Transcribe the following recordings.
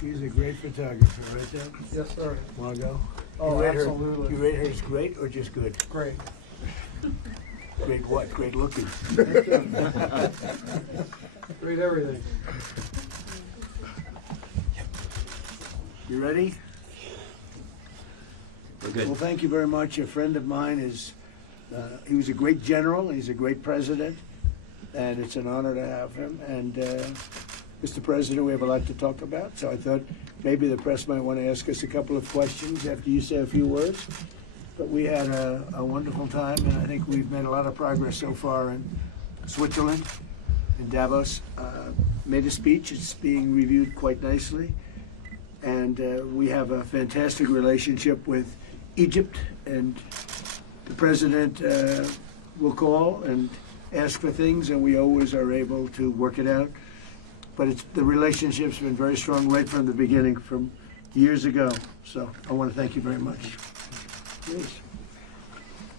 She's a great photographer, right there? Yes, sir. Margot? Oh, absolutely. You rate her as great or just good? Great. Great what? Great looking. Great everything. You ready? We're good. Well, thank you very much. A friend of mine he was a great general, he's a great president, and it's an honor to have him. And Mr. President, we have a lot to talk about, so I thought maybe the press might want to ask us a couple of questions after you say a few words. But we had a wonderful time, and I think we've made a lot of progress so far in Switzerland, in Davos. Made a speech, it's being reviewed quite nicely. And we have a fantastic relationship with Egypt, and the president will call and ask for things, and we always are able to work it out. But the relationship's been very strong right from the beginning, from years ago. So I want to thank you very much. Please.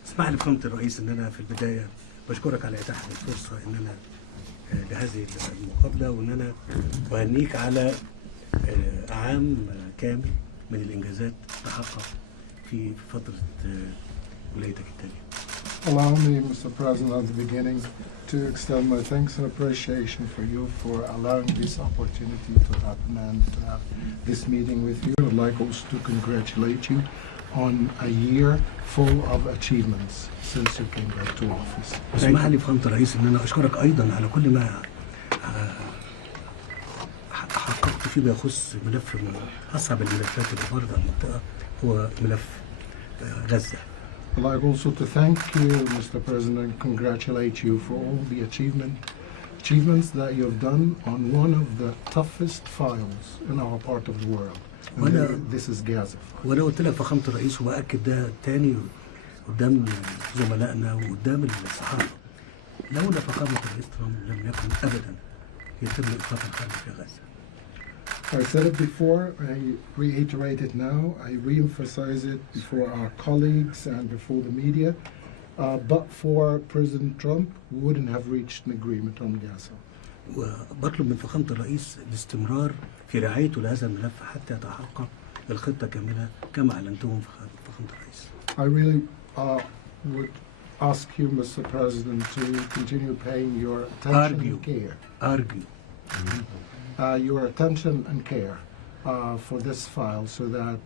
اسمح لي فخامة الرئيس ان انا في البدايه بشكرك على اتاحه الفرصه ان انا لهذه المقابله، وان انا اهنيك على عام كامل من الانجازات تحقق في فتره ولايتك الثانيه. Allow me, Mr. President, at the beginning to extend my thanks and appreciation for you for allowing this opportunity to happen and to have this meeting with you. I'd like also to congratulate you on a year full of achievements since you came back to office. اسمح لي فخامة الرئيس ان انا اشكرك ايضا على كل ما حققت فيما يخص ملف من اصعب الملفات اللي فرضها المنطقه هو ملف غزه. I'd like also to thank you, Mr. President, and congratulate you for all the achievements that you have done on one of the toughest files in our part of the world. And this is Gaza. وانا قلت لك فخامة الرئيس وباكد ده تاني قدام زملائنا وقدام الصحافه، لولا فخامة الرئيس ترامب لم يكن ابدا يتم ايقاف الحرب في غزه. I said it before, I reiterate it now, I re-emphasize it before our colleagues and before the media. But for President Trump, we wouldn't have reached an agreement on Gaza. وبطلب من فخامة الرئيس الاستمرار في رعايته لهذا الملف حتى يتحقق الخطة كاملة كما أعلنتهم فخامة الرئيس. I really would ask you, Mr. President, to continue paying your attention and care. Your attention and care for this file so that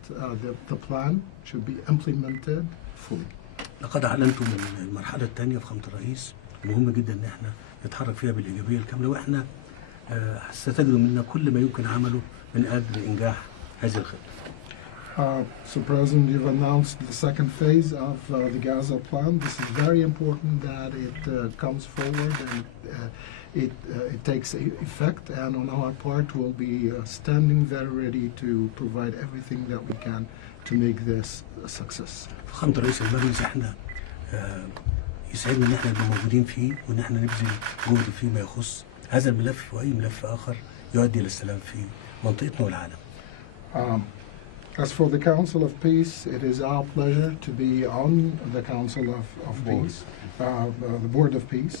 the plan should be implemented fully. لقد أعلنتم من المرحلة الثانية فخامة الرئيس مهم جدا إن احنا نتحرك فيها بالإيجابية الكاملة، واحنا ستجدوا منا كل ما يمكن عمله من أجل إنجاح هذه الخطة. So President, you've announced the second phase of the Gaza plan. This is very important that it comes forward and it takes effect, and on our part we'll be standing very ready to provide everything that we can to make this a success. فخامة الرئيس المجلس احنا يسعدنا ان احنا نبقى موجودين فيه، وان احنا نبذل جهد فيما يخص هذا الملف واي ملف اخر يؤدي للسلام في منطقتنا والعالم. As for the Council of Peace, it is our pleasure to be on the Council of Peace, the Board of Peace.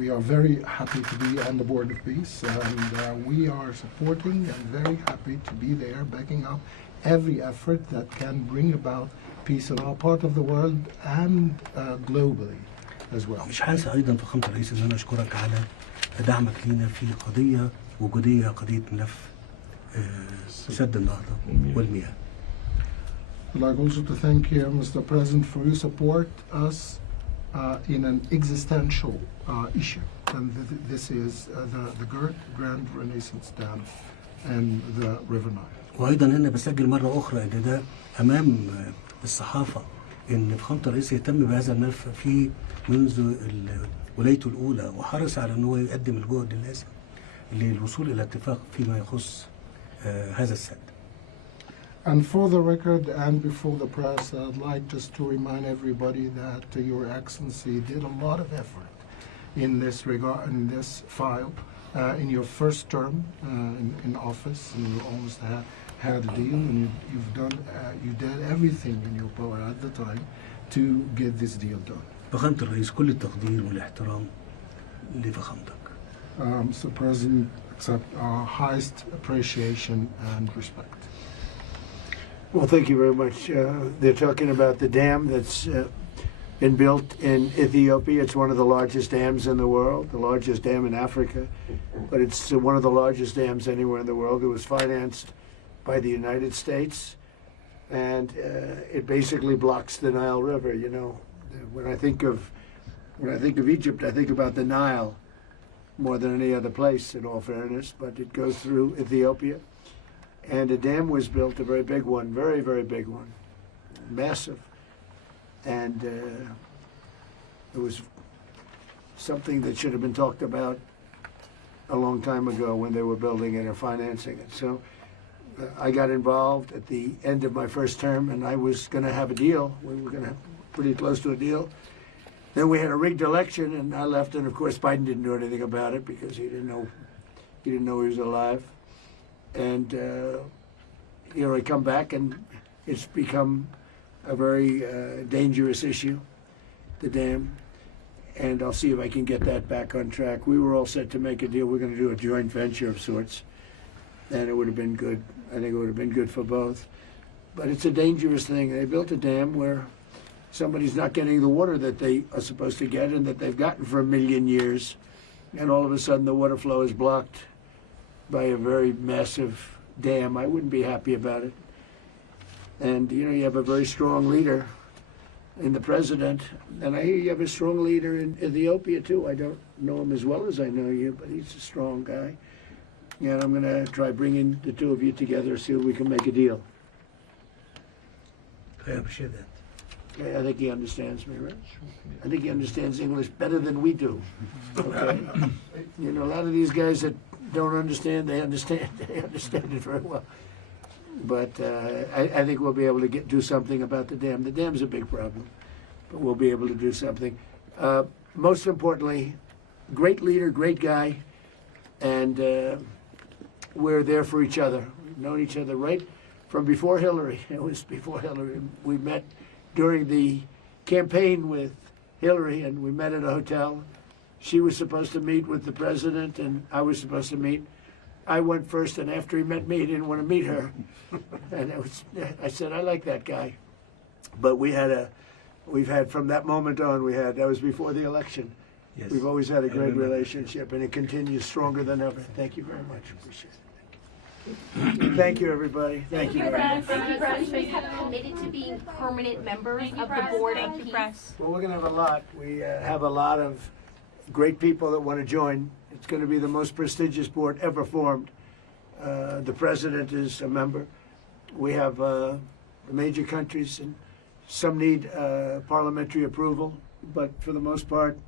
We are very happy to be on the Board of Peace, and we are supporting and very happy to be there, backing up every effort that can bring about peace in our part of the world and globally as well. مش هنسى ايضا فخامة الرئيس ان انا اشكرك على دعمك لينا في قضية وجودية، قضية ملف سد النهضة والمياه. I'd like also to thank you, Mr. President, for your support us in an existential issue, and this is the Grand Renaissance Dam and the River Nile. وايضا انا بسجل مرة اخرى ان ده امام الصحافة ان فخامة الرئيس يهتم بهذا الملف في منذ ولايته الاولى، وحرص على ان هو يقدم الجهد اللازم للوصول الى اتفاق فيما يخص هذا السد. And for the record and before the press, I'd like just to remind everybody that Your Excellency did a lot of effort in this regard, in this file, in your first term in office, and you almost had a deal, and you did everything in your power at the time to get this deal done. فخامة الرئيس كل التقدير والاحترام لفخامتك. Mr. President, accept our highest appreciation and respect. Well, thank you very much. They're talking about the dam that's been built in Ethiopia. It's one of the largest dams in the world, the largest dam in Africa, but it's one of the largest dams anywhere in the world. It was financed by the United States, and it basically blocks the Nile River. You know, when I think of Egypt, I think about the Nile more than any other place, in all fairness, but it goes through Ethiopia. And a dam was built, a very big one, very, very big one, massive. And it was something that should have been talked about a long time ago when they were building it or financing it. So I got involved at the end of my first term, and I was going to have a deal. We were going to have pretty close to a deal. Then we had a rigged election, and I left, and of course Biden didn't do anything about it because he didn't know he was alive. And here I come back, and it's become a very dangerous issue, the dam, and I'll see if I can get that back on track. We were all set to make a deal. We're going to do a joint venture of sorts, and it would have been good. I think it would have been good for both. But it's a dangerous thing. They built a dam where somebody's not getting the water that they are supposed to get and that they've gotten for 1 million years, and all of a sudden the water flow is blocked by a very massive dam. I wouldn't be happy about it. And you know, you have a very strong leader in the president, and I hear you have a strong leader in Ethiopia too. I don't know him as well as I know you, but he's a strong guy. And I'm going to try bringing the two of you together, see if we can make a deal. I appreciate that. Okay, I think he understands me, right? I think he understands English better than we do. Okay? You know, a lot of these guys that don't understand, they understand it very well. But I think we'll be able to do something about the dam. The dam's a big problem, but we'll be able to do something. Most importantly, great leader, great guy, and we're there for each other. We've known each other right from before Hillary. It was before Hillary. We met during the campaign with Hillary, and we met at a hotel. She was supposed to meet with the president, and I was supposed to meet. I went first, and after he met me, he didn't want to meet her. And I said, I like that guy. But we've had from that moment on, that was before the election. Yes. We've always had a great relationship, and it continues stronger than ever. Thank you very much. Appreciate it. Thank you, everybody. Thank you very much. You have committed to being permanent members of the Board of Peace. Well, we're going to have a lot. We have a lot of great people that want to join. It's going to be the most prestigious board ever formed. The president is a member. We have the major countries, and some need parliamentary approval, but for the most part,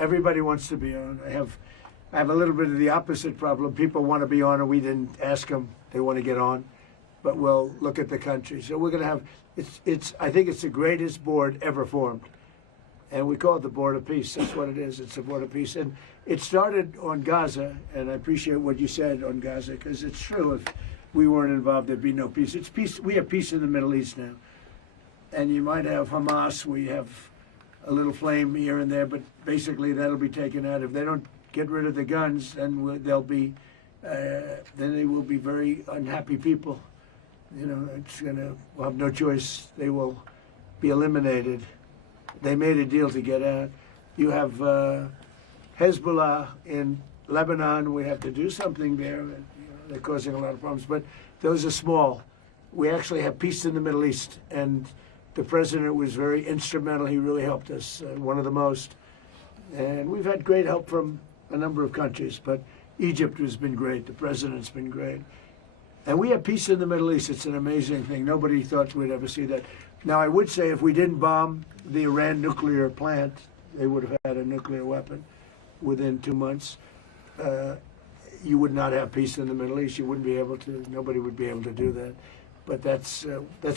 everybody wants to be on. I have a little bit of the opposite problem. People want to be on, and we didn't ask them. They want to get on, but we'll look at the country. So we're going to have. I think it's the greatest board ever formed, and we call it the Board of Peace. That's what it is. It's the Board of Peace, and it started on Gaza. And I appreciate what you said on Gaza, because it's true. If we weren't involved, there'd be no peace. It's peace. We have peace in the Middle East now, and you might have Hamas. We have a little flame here and there, but basically that'll be taken out. If they don't get rid of the guns, then then they will be very unhappy people. You know, we'll have no choice. They will be eliminated. They made a deal to get out. You have Hezbollah in Lebanon. We have to do something there. You know, they're causing a lot of problems, but those are small. We actually have peace in the Middle East, and the president was very instrumental. He really helped us, one of the most. And we've had great help from a number of countries, but Egypt has been great. The president's been great. And we have peace in the Middle East. It's an amazing thing. Nobody thought we'd ever see that. Now, I would say if we didn't bomb the Iran nuclear plant, they would have had a nuclear weapon within 2 months. You would not have peace in the Middle East. You wouldn't be able to. Nobody would be able to do that. But that's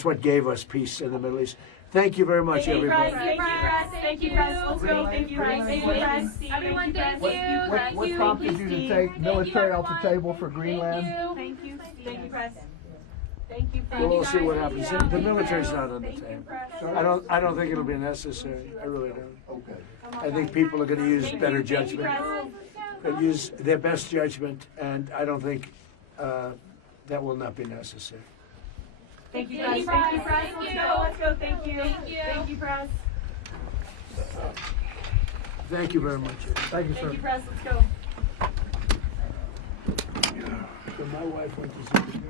what gave us peace in the Middle East. Thank you very much, everybody. Thank you, Press. Thank you, Press. Let's go. Thank you, Press. Thank you, Press. Everyone, thank you. What prompted you to take military off the table for Greenland? Thank you. Thank you, Press. Thank you, Press. We'll see what happens. The military's not on the table. I don't think it'll be necessary. I really don't. Okay. I think people are going to use better judgment. They'll use their best judgment, and I don't think that will not be necessary. Thank you, press. Thank you, press. Let's go. Let's go. Thank you. Thank you, press. Thank you very much. Thank you, sir. Thank you, press. Let's go. So my wife went to see the